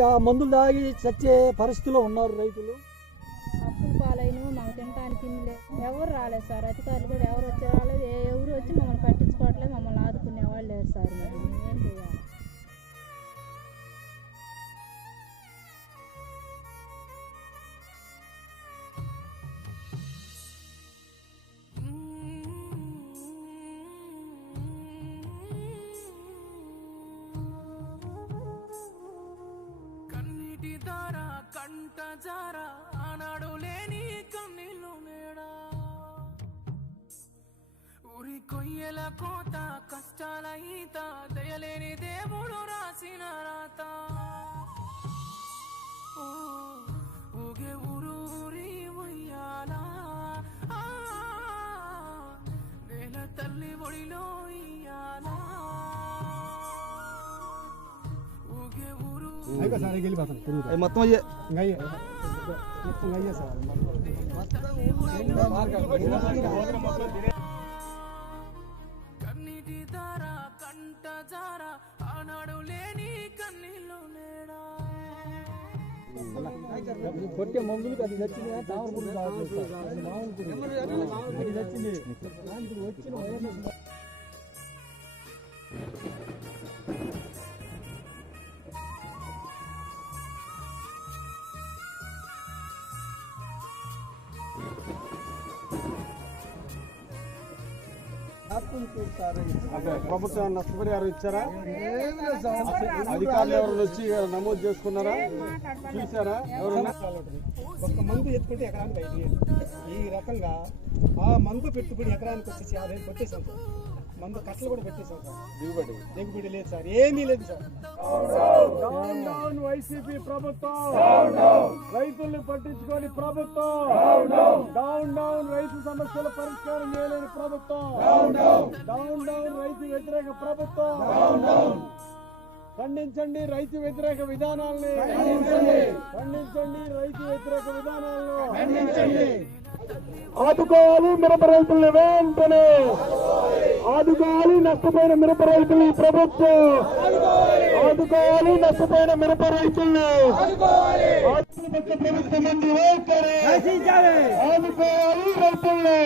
ఇక మందులు తాగి చచ్చే పరిస్థితిలో ఉన్నారు రైతులు. అప్పులు పాలైన మాకు తినడానికి ఎవరు రాలేదు సార్. అధికారులు కూడా ఎవరు వచ్చి రాలేదు. ఎవరు వచ్చి మమ్మల్ని పట్టించుకోవట్లేదు. మమ్మల్ని ఆదుకునే వాళ్ళు లేరు సార్. మరి మేమేం చేయాలి? కన్నీటి దార కంట జార ఆనాడు లేని కన్నీళ్ళు మేడా ఊరి కొయ్యల కోత కష్టాల ఈత దయలేని దేవుడు రాసిన రాత ఊగే ఊరూరి ఉయ్యాలా నేల తల్లి ఒడిలో ఇయ్యాలా ఊగే ఊరు మొత్తం అయ్యే కన్నీటి దార కంట జార ఆనాడు లేని కన్నీళ్ళు నేడా కొట్టే మందులకు అది నచ్చింది. తామరపూడి అది నచ్చింది. వచ్చిన ప్రభుత్వం నష్టపరిహారం ఇచ్చారా? అధికారులు ఎవరు వచ్చి నమోదు చేసుకున్నారా? చూసారా? ఎవరన్నా ఒక మందు ఎత్తుకుంటే ఎకరానికి 5,000 ఈ రకంగా ఆ మందు పెట్టుబడి ఎకరానికి వచ్చేసి 50,000 పెట్టేశాం సార్. మందు కట్టలు కూడా పెట్టేశాం సార్. దిగుబడి లేదు సార్, ఏమీ లేదు సార్. వైసీపీ ప్రభుత్వం రైతుల్ని పట్టించుకొని ప్రభుత్వం డౌన్ డౌన్ రైతు సమస్యల పరిష్కారం చేయలేని ప్రభుత్వం డౌన్ డౌన్ రైతు వ్యతిరేక ప్రభుత్వం ఖండించండి రైతు వ్యతిరేక విధానాల్ని ఖండించండి రైతు వ్యతిరేక విధానాలను ఆదుకోవాలి మిరప రైతుల్ని వెంటనే ఆదుకోవాలి నష్టపోయిన మిరప రైతుల్ని ప్రభుత్వం ఆదుకోవాలి నష్టపోయిన మిరప రైతుల్ని ప్రభుత్వం మంది వైఖరి ఆదుకోవాలి రైతుల్ని.